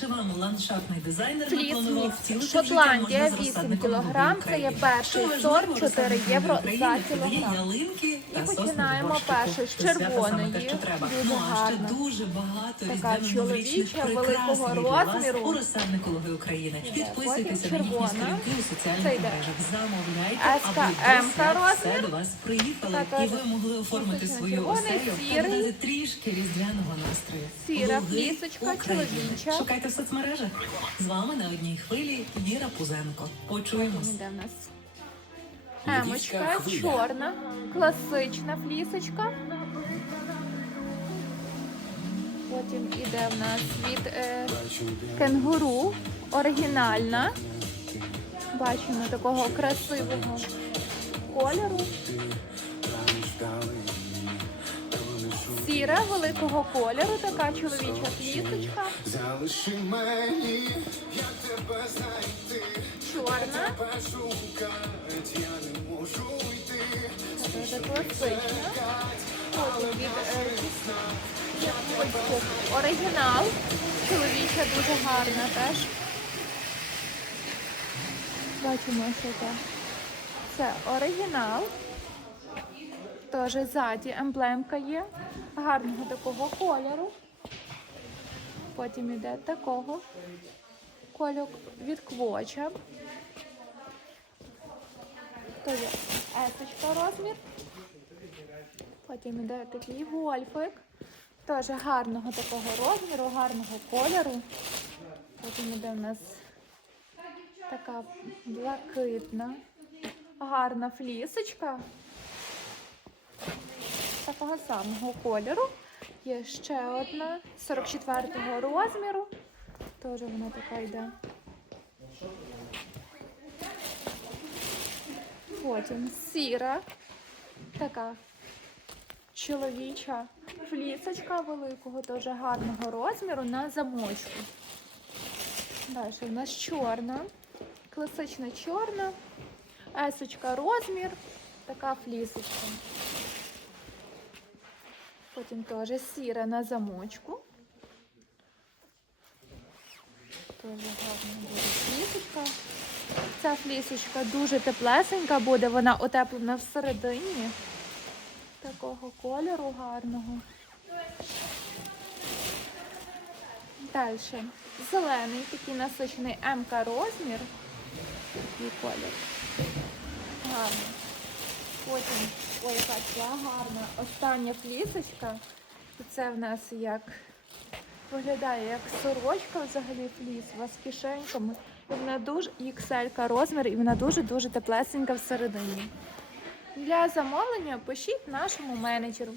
Чи вам ландшафтний дизайнер Фліс напланував мікс. втілити в життя Шотландія, можна 8 розсадником кілограм. Це є перший сорт, 4 євро за кілограм. І починаємо перше з червоної, дуже Ну, гарна. дуже багато Така чоловіча, великого розміру. у розсаднику Логи України. Підписуйтеся на їхні червона. сторінки у Це соціальних йде мережах. Замовляйте, аби все розмір. до вас приїхали і ви могли оформити свою оселю трішки різдвяного настрою. Сіра флісочка, чоловіча. Шукайте в соцмережах. З вами на одній хвилі Віра Пузенко. Почуємось. Іде в нас емочка, чорна, класична флісочка. Потім іде в нас від е, кенгуру, оригінальна. Бачимо такого красивого кольору. Сіра великого кольору, така чоловіча флісочка, Залиши мені, як тебе знайти, чорна, я не можу йти. це класична. Від е, оригінал. Чоловіча дуже гарна теж. Бачимо, що це. Це оригінал. Теж ззаді емблемка є. Гарного такого кольору. Потім іде такого кольору від квоча. То є есочка розмір. Потім іде такий гольфик. Теж гарного такого розміру, гарного кольору. Потім іде в нас така блакитна, гарна флісочка. Такого самого кольору. Є ще одна 44-го розміру. Теж вона така йде. Потім сіра, така чоловіча флісочка великого, дуже гарного розміру на замочку. Далі у нас чорна, класична чорна, есочка розмір, така флісочка. Потім теж сіра на замочку. Дуже гарна буде флісочка. Ця флісочка дуже теплесенька буде, вона утеплена всередині. Такого кольору гарного. Далі. Зелений, такий насичений МК розмір. Такий колір. Гарний. Потім, ой, яка ця гарна. Остання флісочка. Це в нас як виглядає як сорочка взагалі фліс, у вас з кишеньками. Вона дуже XL розмір, і вона дуже-дуже теплесенька всередині. Для замовлення пишіть нашому менеджеру